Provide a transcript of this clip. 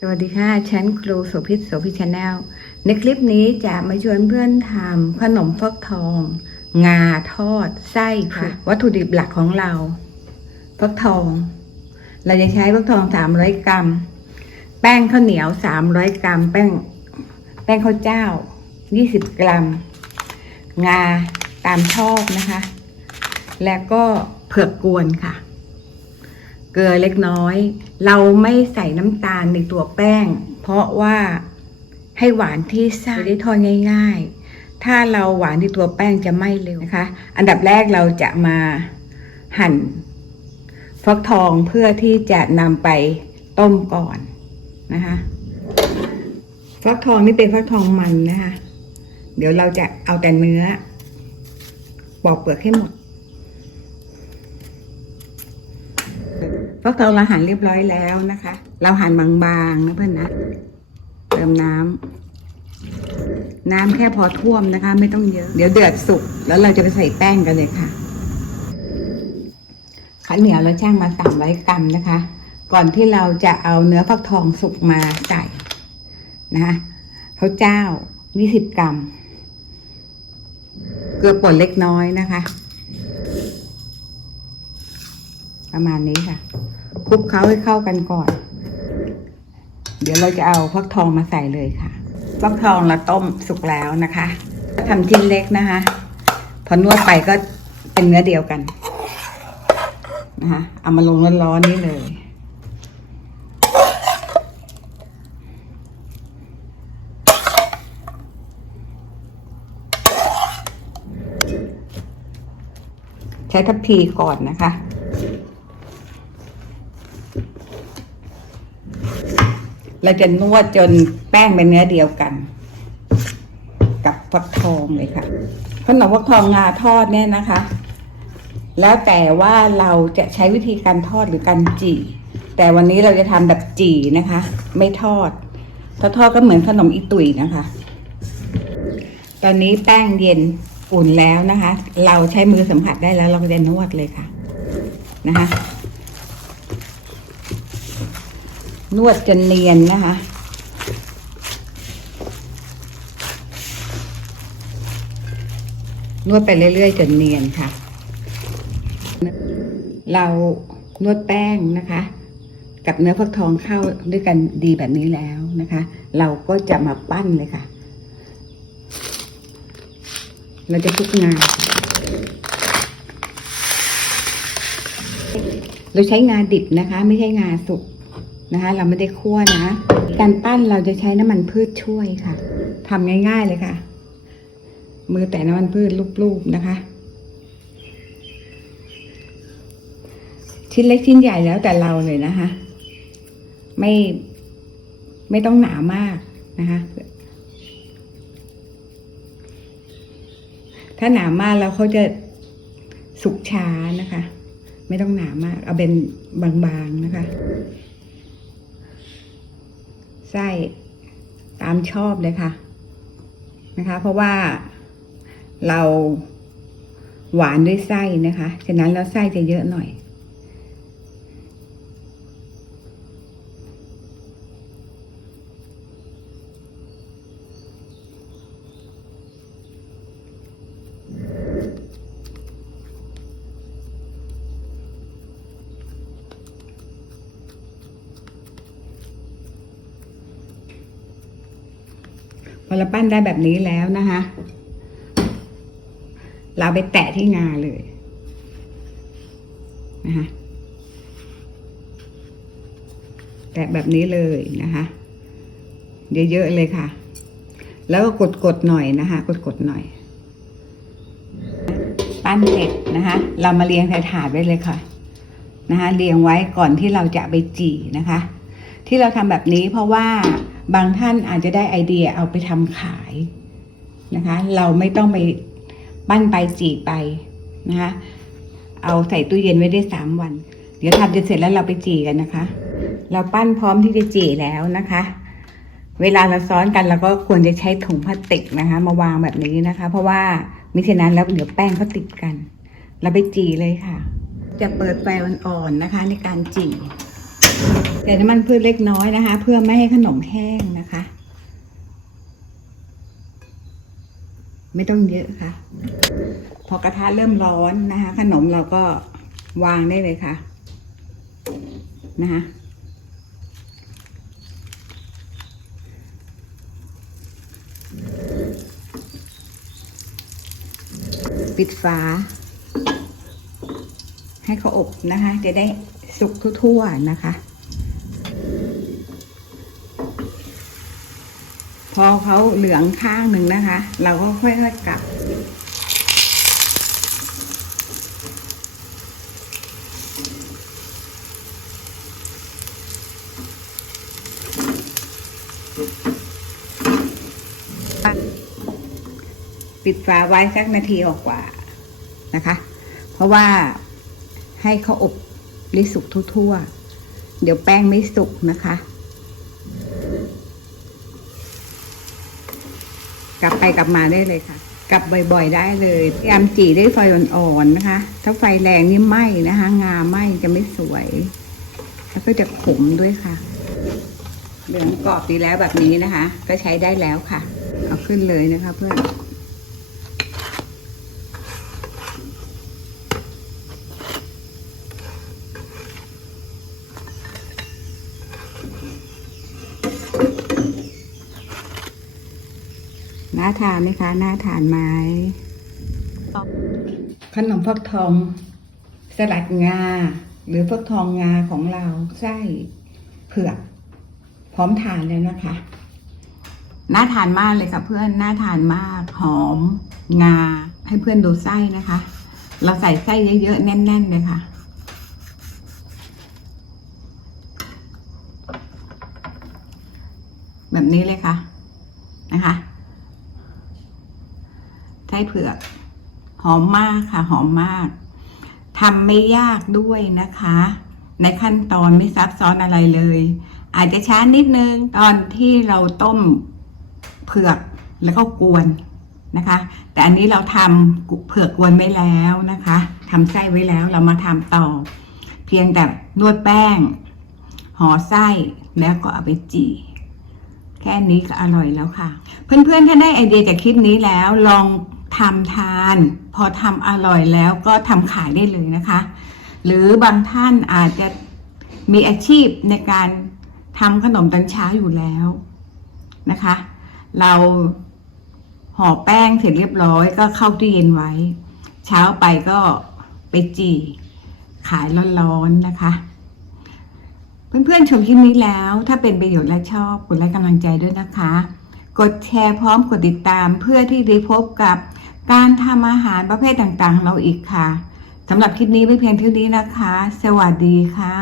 สวัสดีค่ะฉันครูโสภิตโสภิตชาแนลในคลิปนี้จะมาชวนเพื่อนทำขนมฟักทอง งาทอดไส้ค่ะ วัตถุดิบหลักของเรา ฟักทอง เราจะใช้ฟักทอง300กรัม แป้งข้าวเหนียว300กรัม แป้ง แป้งข้าวเจ้า20กรัม งาตามชอบนะคะ แล้วก็เผือกกวนค่ะ เกลือเล็กน้อย เราไม่ใส่น้ำตาลในตัวแป้ง เพราะว่าให้หวานที่ไส้จะได้ทอดง่าย ๆ ถ้าเราหวานที่ตัวแป้งจะไม่เร็วนะคะ อันดับแรกเราจะมาหั่นฟักทองเพื่อที่จะนำไปต้มก่อนนะคะฟักทองนี่เป็นฟักทองมันนะคะ เดี๋ยวเราจะเอาแต่เนื้อปอกเปลือกให้หมด ฟักทองเราหั่นเรียบร้อยแล้วนะคะ เราหั่นบางๆนะเพื่อนนะ เติมน้ำน้ำแค่พอท่วมนะคะ ไม่ต้องเยอะ เดี๋ยวเดือดสุกแล้วเราจะไปใส่แป้งกันเลยค่ะข้าวเหนียวเราช่างมาสามร้อยกรัมนะคะ ก่อนที่เราจะเอาเนื้อฟักทองสุกมาใส่นะคะข้าวเจ้ายี่สิบกรัม เกลือป่นเล็กน้อยนะคะ ประมาณนี้ค่ะ คลุกเคล้าให้เข้ากันก่อน เดี๋ยวเราจะเอาฟักทองมาใส่เลยค่ะฟักทองเราต้มสุกแล้วนะคะทำชิ้นเล็กนะคะ พอนวดไปก็เป็นเนื้อเดียวกันนะคะเอามาลงร้อนๆนี่เลยใช้ทัพพีก่อนนะคะ เราจะนวดจนแป้งเป็นเนื้อเดียวกัน กับฟักทองเลยค่ะขนมฟักทองงาทอดเนี่ยนะคะ แล้วแต่ว่าเราจะใช้วิธีการทอดหรือการจี่ แต่วันนี้เราจะทำแบบจี่นะคะ ไม่ทอดถ้าทอดก็เหมือนขนมอีตุยนะคะ ตอนนี้แป้งเย็นอุ่นแล้วนะคะ เราใช้มือสัมผัสได้แล้วเราก็จะนวดเลยค่ะนะคะ นวดจนเนียนนะคะ นวดไปเรื่อยๆจนเนียนค่ะ เรานวดแป้งนะคะ กับเนื้อฟักทองเข้าด้วยกันดีแบบนี้แล้วนะคะ เราก็จะมาปั้นเลยค่ะ เราจะคลุกงาเราใช้งาดิบนะคะ ไม่ใช่งาสุก นะคะ เราไม่ได้คั่วนะ การปั้นเราจะใช้น้ำมันพืชช่วยค่ะทำง่าย ๆเลยค่ะ มือแต่น้ำมันพืชลูบๆนะคะ ชิ้นเล็กชิ้นใหญ่แล้วแต่เราเลยนะคะ ไม่ไม่ต้องหนามากนะคะ ถ้าหนามากแล้วเขาจะสุกช้านะคะ ไม่ต้องหนามาก เอาเป็นบางๆนะคะ ไส้ตามชอบเลยค่ะ นะคะ เพราะว่าเราหวานด้วยไส้นะคะ ฉะนั้นแล้วไส้จะเยอะหน่อย เราปั้นได้แบบนี้แล้วนะคะ เราไปแตะที่งาเลยนะคะแตะแบบนี้เลยนะคะ เยอะๆเลยค่ะ แล้วก็กดๆหน่อยนะคะ กดๆหน่อย ปั้นเสร็จนะคะ เรามาเรียงใส่ถาดไว้เลยค่ะนะคะเรียงไว้ก่อนที่เราจะไปจีนะคะ ที่เราทำแบบนี้เพราะว่า บางท่านอาจจะได้ไอเดียเอาไปทำขายนะคะ เราไม่ต้องไปปั้นไปจีไปนะคะเอาใส่ตู้เย็นไว้ได้สามวัน เดี๋ยวทำจะเสร็จแล้วเราไปจีกันนะคะ เราปั้นพร้อมที่จะจีแล้วนะคะ เวลาเราซ้อนกันเราก็ควรจะใช้ถุงพลาสติกนะคะ มาวางแบบนี้นะคะ เพราะว่ามิฉะนั้นแล้วเดี๋ยวแป้งเขาติดกัน เราไปจีเลยค่ะ จะเปิดไฟอ่อนๆนะคะ ในการจี แต่น้ำมันพืชเล็กน้อยนะคะ เพื่อไม่ให้ขนมแห้งนะคะ ไม่ต้องเยอะค่ะ พอกระทะเริ่มร้อนนะคะ ขนมเราก็วางได้เลยค่ะนะคะปิดฝา ให้เขาอบนะคะ จะได้สุกทั่วๆนะคะ พอเขาเหลืองข้างหนึ่งนะคะ เราก็ค่อยๆกลับ ปิดฝาไว้สักนาทีกว่านะคะ เพราะว่าให้เขาอบลิสุกทั่วๆ เดี๋ยวแป้งไม่สุกนะคะ ลับไปกลับมาได้เลยค่ะกลับบ่อยๆ ได้เลยพยายามจีด้วยไฟอ่อนๆนะคะ ถ้าไฟแรงนี่ไหม้นะคะ งาไหม้จะไม่สวย แล้วก็จะขมด้วยค่ะ เหลืองกรอบดีแล้วแบบนี้นะคะ ก็ใช้ได้แล้วค่ะ เอาขึ้นเลยนะคะเพื่อนาทานไหมคะ น่าทานไหมขนมฟักทองสลัดงา หรือฟักทองงาของเราไส้เผือกพร้อมทานแล้วนะคะ น่าทานมากเลยค่ะเพื่อน น่าทานมาก หอม งา ให้เพื่อนดูไส้นะคะ เราใส่ไส้เยอะๆ แน่นๆเลยค่ะ แบบนี้เลยค่ะนะคะ ไส้เผือก หอมมากค่ะ หอมมากทำไม่ยากด้วยนะคะ ในขั้นตอนไม่ซับซ้อนอะไรเลย อาจจะช้านิดนึงตอนที่เราต้มเผือกแล้วก็กวนนะคะ แต่อันนี้เราทำเผือกกวนไว้แล้วนะคะทำไส้ไว้แล้วเรามาทำต่อ เพียงแต่นวดแป้งห่อไส้แล้วก็เอาไปจี่แค่นี้ก็อร่อยแล้วค่ะ เพื่อนๆ ถ้าได้ไอเดียจากคลิปนี้แล้วลอง ทำทาน พอทำอร่อยแล้วก็ทำขายได้เลยนะคะ หรือบางท่านอาจจะมีอาชีพในการทำขนมตอนเช้าอยู่แล้วนะคะ เราห่อแป้งเสร็จเรียบร้อยก็เข้าตู้เย็นไว้ เช้าไปก็ไปจี่ ขายร้อนๆนะคะ เพื่อนๆชมคลิปนี้แล้ว ถ้าเป็นประโยชน์และชอบกดไลค์กำลังใจด้วยนะคะ กดแชร์พร้อมกดติดตามเพื่อที่ได้พบกับ การทำอาหารประเภทต่างๆ เราอีกค่ะสำหรับคลิปนี้ไม่เพียงเท่านี้นะคะ สวัสดีค่ะ